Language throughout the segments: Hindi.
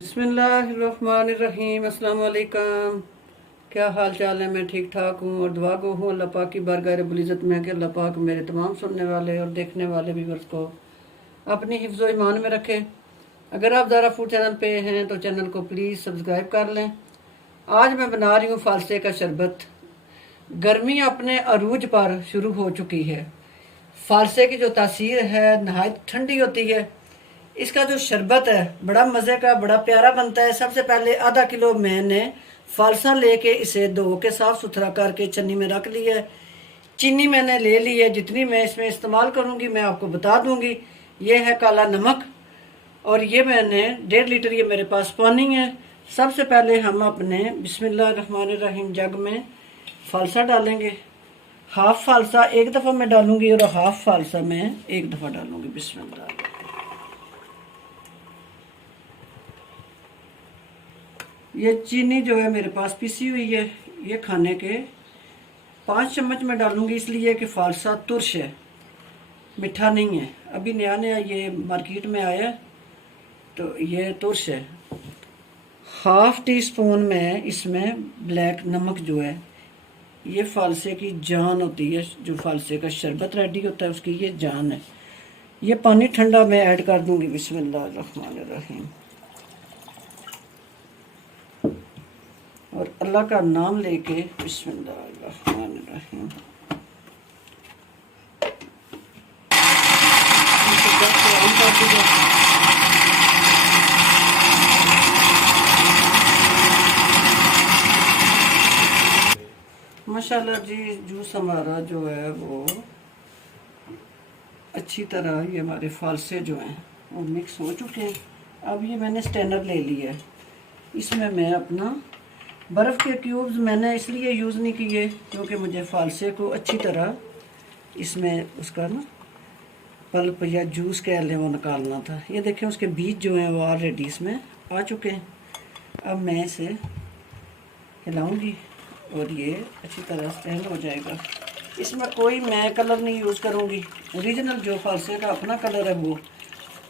बिस्मिल्लाहिर्रहमानिर्रहीम। अस्सलाम वालेकुम। क्या हाल चाल है? मैं ठीक ठाक हूँ और दुआ गो हूँ अल्लाह पाक की बारगाह रब्बुल इज़्ज़त में कि अल्लाह पाक मेरे तमाम सुनने वाले और देखने वाले व्यूअर्स को अपनी हिफ्ज़ व ईमान में रखे। अगर आप ज़ारा फूड चैनल पे हैं तो चैनल को प्लीज़ सब्सक्राइब कर लें। आज मैं बना रही हूँ फालसे का शरबत। गर्मी अपने अरूज पर शुरू हो चुकी है। फालसे की जो तासीर है नहायत ठंडी होती है। इसका जो शरबत है बड़ा मज़े का, बड़ा प्यारा बनता है। सबसे पहले आधा किलो मैंने फालसा लेके इसे धो के साफ़ सुथरा करके छन्नी में रख लिया है। चीनी मैंने ले ली है, जितनी मैं इसमें इस्तेमाल करूँगी मैं आपको बता दूँगी। ये है काला नमक और ये मैंने 1.5 लीटर ये मेरे पास पानी है। सबसे पहले हम अपने बिस्मिल्लाहिर्रहमानिर्रहीम जग में फालसा डालेंगे। हाफ फालसा एक दफ़ा मैं डालूँगी और हाफ फालसा मैं एक दफ़ा डालूँगी। बिस्मिल्लाह। ये चीनी जो है मेरे पास पिसी हुई है, ये खाने के 5 चम्मच में डालूंगी, इसलिए कि फालसा तुर्श है, मीठा नहीं है। अभी नया नया ये मार्केट में आया तो ये तुर्श है। हाफ टी स्पून में इसमें ब्लैक नमक जो है, ये फालसे की जान होती है। जो फालसे का शरबत रेडी होता है उसकी ये जान है। ये पानी ठंडा मैं ऐड कर दूंगी। बिस्मिल्लाहिर्रहमानिर्रहीम। और अल्लाह का नाम लेके बिस्मिल्लाहिर्रहमानिर्रहीम। माशाल्लाह जी, जूस हमारा जो है वो अच्छी तरह, ये हमारे फालसे जो हैं वो मिक्स हो चुके हैं। अब ये मैंने स्टेनर ले लिया है, इसमें मैं अपना बर्फ़ के क्यूब्स मैंने इसलिए यूज़ नहीं किए क्योंकि मुझे फालसे को अच्छी तरह इसमें उसका ना पल्प या जूस कह लें वो निकालना था। ये देखें उसके बीज जो हैं वो ऑलरेडी इसमें आ चुके हैं। अब मैं इसे हिलाऊंगी और ये अच्छी तरह स्टैंड हो जाएगा। इसमें कोई मैं कलर नहीं यूज़ करूँगी, ओरिजिनल जो फालसे का अपना कलर है वो,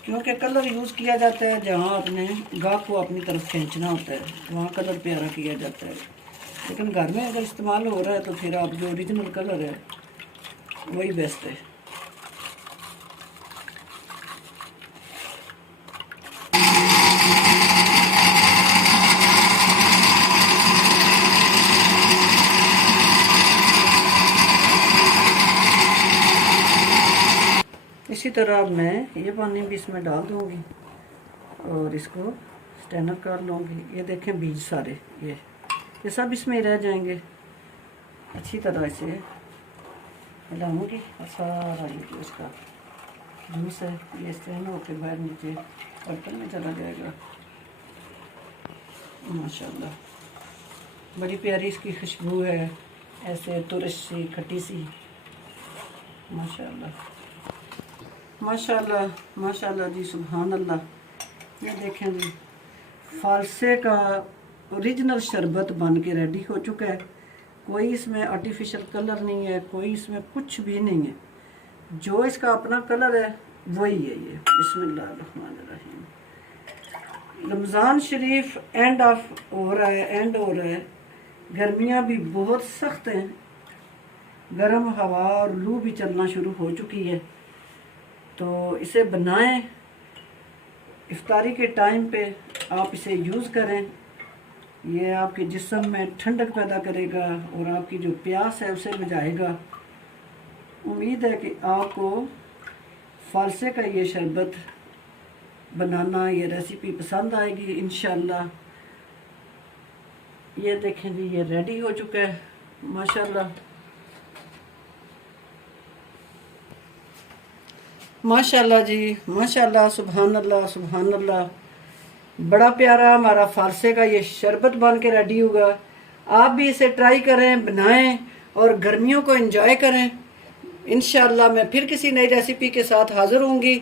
क्योंकि कलर यूज़ किया जाता है जहाँ अपने गाहक को अपनी तरफ खींचना होता है, वहाँ कलर प्यारा किया जाता है। लेकिन घर में अगर इस्तेमाल हो रहा है तो फिर आप जो ओरिजिनल कलर है वही बेस्ट है। इसी तरह अब मैं ये पानी भी इसमें डाल दूँगी और इसको स्टैनर कर लूँगी। ये देखें बीज सारे ये सब इसमें रह जाएंगे। अच्छी तरह इसे हिलाऊँगी और सारा ये जो इसका जूस है ये स्टैंड होकर बाहर नीचे बर्तन में चला जाएगा। माशाल्लाह बड़ी प्यारी इसकी खुशबू है, ऐसे तुरश सी खट्टी सी। माशाल्लाह माशाल्लाह माशाल्लाह जी, सुभान अल्लाह। ये देखें जी, फालसे का ओरिजिनल शरबत बन के रेडी हो चुका है। कोई इसमें आर्टिफिशियल कलर नहीं है, कोई इसमें कुछ भी नहीं है। जो इसका अपना कलर है वही है ये। बिस्मिल्लाहिर्रहमानिर्रहीम। रमज़ान शरीफ एंड हो रहा है। गर्मियाँ भी बहुत सख्त हैं, गर्म हवा और लू भी चलना शुरू हो चुकी है। तो इसे बनाएं, इफ्तारी के टाइम पे आप इसे यूज़ करें। ये आपके जिस्म में ठंडक पैदा करेगा और आपकी जो प्यास है उसे बुझाएगा। उम्मीद है कि आपको फालसे का ये शरबत बनाना, ये रेसिपी पसंद आएगी इंशाल्लाह। ये देखें जी, ये रेडी हो चुका है माशाल्लाह। माशाल्लाह जी माशाल्लाह, सुभान अल्लाह सुभान अल्लाह। बड़ा प्यारा हमारा फालसे का ये शरबत बन के रेडी होगा। आप भी इसे ट्राई करें, बनाएं और गर्मियों को एंजॉय करें। इंशाल्लाह मैं फिर किसी नई रेसिपी के साथ हाज़िर होंगी।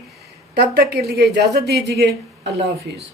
तब तक के लिए इजाज़त दीजिए। अल्लाह हाफिज़।